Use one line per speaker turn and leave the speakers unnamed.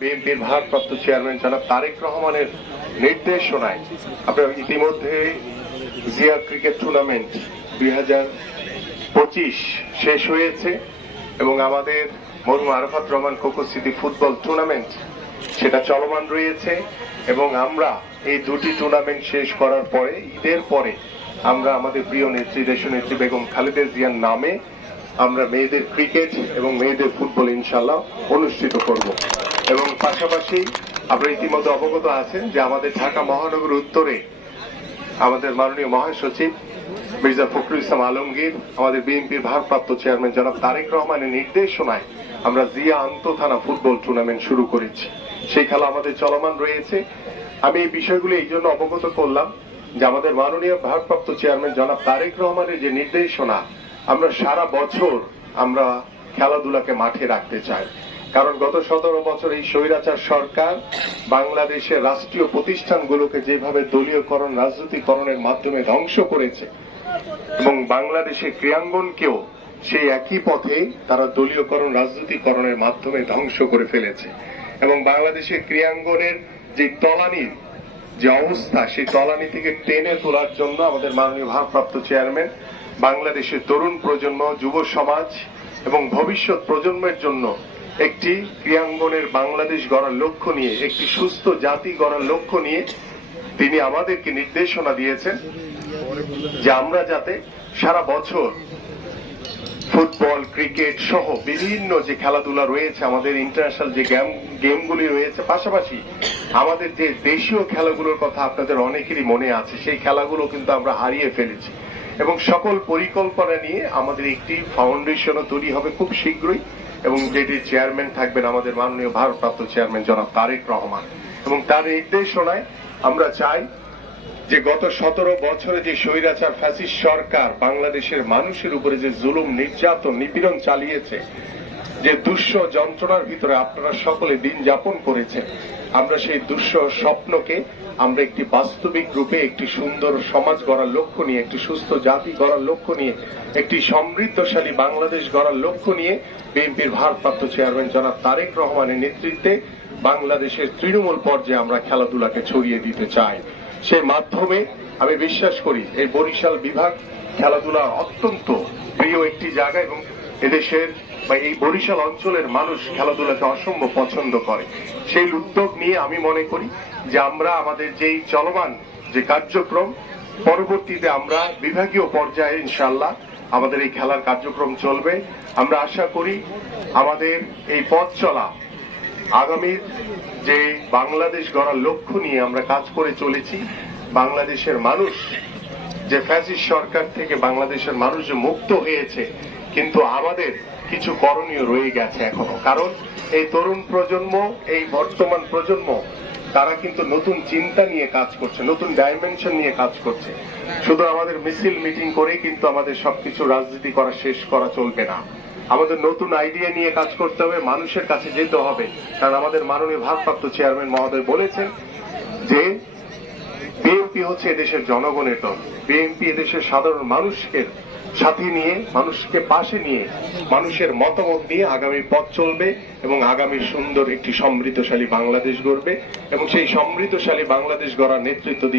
বিএনপির ভারপ্রাপ্ত চেয়ারম্যান জনাব তারেক রহমানের নির্দেশনায় আপনার ইতিমধ্যে জিয়া ক্রিকেট টুর্নামেন্ট দুই শেষ হয়েছে এবং আমাদের মরহুম আরফাত রহমান কোকো স্মৃতি ফুটবল টুর্নামেন্ট, সেটা চলমান রয়েছে এবং আমরা এই দুটি টুর্নামেন্ট শেষ করার পরে, ঈদের পরে আমরা আমাদের প্রিয় নেত্রী দেশনেত্রী বেগম খালেদা জিয়ার নামে আমরা মেয়েদের ক্রিকেট এবং মেয়েদের ফুটবল ইনশাল্লাহ অনুষ্ঠিত করব। এবং পাশাপাশি আপনারা ইতিমধ্যে অবগত আছেন যে আমাদের ঢাকা মহানগর উত্তরে আমাদের মাননীয় মহাসচিব মির্জা ফখরুল ইসলাম আলমগীর, আমাদের বিএনপির ভারপ্রাপ্ত চেয়ারম্যান জনাব তারেক রহমানের নির্দেশনায় আমরা জিয়া আন্তঃথানা ফুটবল টুর্নামেন্ট শুরু করেছি। সেই খেলা আমাদের চলমান রয়েছে। আমি এই বিষয়গুলো এই জন্য অবগত করলাম যে আমাদের মাননীয় ভারপ্রাপ্ত চেয়ারম্যান জনাব তারেক রহমানের যে নির্দেশনা, আমরা সারা বছর আমরা খেলাধুলাকে মাঠে রাখতে চাই। কারণ গত সতেরো বছর এই স্বৈরাচার সরকার বাংলাদেশের রাষ্ট্রীয় প্রতিষ্ঠানগুলোকে যেভাবে দলীয়করণ রাজনীতিকরণের মাধ্যমে ধ্বংস করেছে এবং বাংলাদেশের ক্রিয়াঙ্গনকেও সেই একই পথে তারা দলীয়করণ রাজনীতিকরণের মাধ্যমে ধ্বংস করে ফেলেছে এবং বাংলাদেশের ক্রিয়াঙ্গনের যে তলানির যে অবস্থা, সেই তলানি থেকে টেনে তোলার জন্য আমাদের মাননীয় ভারপ্রাপ্ত চেয়ারম্যান, বাংলাদেশের তরুণ প্রজন্ম, যুব সমাজ এবং ভবিষ্যৎ প্রজন্মের জন্য একটি ক্রিয়াঙ্গনের বাংলাদেশ গড়ার লক্ষ্য নিয়ে, একটি সুস্থ জাতি গড়ার লক্ষ্য নিয়ে তিনি আমাদেরকে নির্দেশনা দিয়েছেন যে আমরা যাতে সারা বছর ফুটবল, ক্রিকেট সহ বিভিন্ন যে খেলাধুলা রয়েছে, আমাদের ইন্টারন্যাশনাল যে গেম গেমগুলি রয়েছে, পাশাপাশি আমাদের যে দেশীয় খেলাগুলোর কথা আপনাদের অনেকেরই মনে আছে, সেই খেলাগুলো কিন্তু আমরা হারিয়ে ফেলেছি। এবং সকল পরিকল্পনা নিয়ে আমাদের একটি ফাউন্ডেশনও তৈরি হবে খুব শীঘ্রই। এবং যেটির চেয়ারম্যান থাকবেন আমাদের মাননীয় ভারপ্রাপ্ত চেয়ারম্যান জনাব তারেক রহমান। এবং তার নির্দেশনায় আমরা চাই যে গত সতেরো বছরে যে স্বৈরাচার ফ্যাসিস সরকার বাংলাদেশের মানুষের উপরে যে জুলুম, নির্যাতন, নিপীড়ন চালিয়েছে, যে দুঃস্ব যন্ত্রণার ভিতরে আপনারা সকলে দিন যাপন করেছেন আমরা সেই দুঃস্ব স্বপ্নকে আমরা একটি বাস্তবিক রূপে একটি সুন্দর সমাজ গড়ার লক্ষ্য নিয়ে, একটি সুস্থ জাতি গড়ার লক্ষ্য নিয়ে, একটি সমৃদ্ধশালী বাংলাদেশ গড়ার লক্ষ্য নিয়ে বিএনপির ভারপ্রাপ্ত চেয়ারম্যান জনাব তারেক রহমানের নেতৃত্বে বাংলাদেশের তৃণমূল পর্যায়ে আমরা খেলাধুলাকে ছড়িয়ে দিতে চাই। সেই মাধ্যমে আমি বিশ্বাস করি, এই বরিশাল বিভাগ খেলাধুলা অত্যন্ত প্রিয় একটি জায়গা এবং এদেশের বা এই বরিশাল অঞ্চলের মানুষ খেলাধুলাকে অসম্ভব পছন্দ করে। সেই উদ্যোগ নিয়ে আমি মনে করি যে আমরা আমাদের যেই চলমান যে কার্যক্রম, পরবর্তীতে আমরা বিভাগীয় পর্যায়ে ইনশাল্লাহ আমাদের এই খেলার কার্যক্রম চলবে। আমরা আশা করি আমাদের এই পথ চলা আগামীর যে বাংলাদেশ গড়ার লক্ষ্য নিয়ে আমরা কাজ করে চলেছি, বাংলাদেশের মানুষ, যে ফ্যাসিস্ট সরকার থেকে বাংলাদেশের মানুষ যে মুক্ত হয়েছে, কিন্তু আমাদের কিছু করণীয় রয়ে গেছে এখনও। কারণ এই তরুণ প্রজন্ম, এই বর্তমান প্রজন্ম, তারা কিন্তু নতুন চিন্তা নিয়ে কাজ করছে, নতুন ডাইমেনশন নিয়ে কাজ করছে। শুধু আমাদের মিছিল মিটিং করে কিন্তু আমাদের সবকিছু রাজনীতি করা শেষ করা চলবে না। আমাদের নতুন আইডিয়া নিয়ে কাজ করতে হবে, মানুষের কাছে যেতে হবে। কারণ আমাদের মাননীয় ভারপ্রাপ্ত চেয়ারম্যান মহোদয় বলেছেন যে বিএনপি হচ্ছে এদেশের জনগণের দল। বিএনপি এদেশের সাধারণ মানুষের সাথে নিয়ে, মানুষকে পাশে নিয়ে, মানুষের মতামত নিয়ে আগামী পথ চলবে এবং আগামী সুন্দর একটি সমৃদ্ধশালী বাংলাদেশ গড়বে এবং সেই সমৃদ্ধশালী বাংলাদেশ গড়ার নেতৃত্ব দিবে